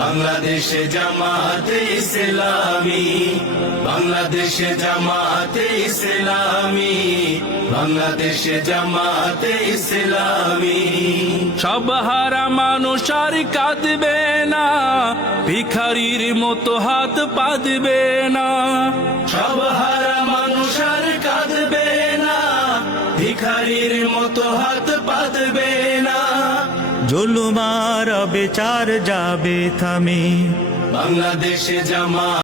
বাংলাদেশে জামাতে ইসলামী বাংলাদেশে জামাতে ইসলামী বাংলাদেশে জামাতে ইসলামী। সব হারা মানুষ আর কাঁদবে না ভিখারির মতো হাত পাতবে না। সব হারা মানুষ আর কাঁদবে না ভিখারির মতো হাত পাতবে না। জুলুমার বেচার যাবে থামে। বাংলাদেশে জামা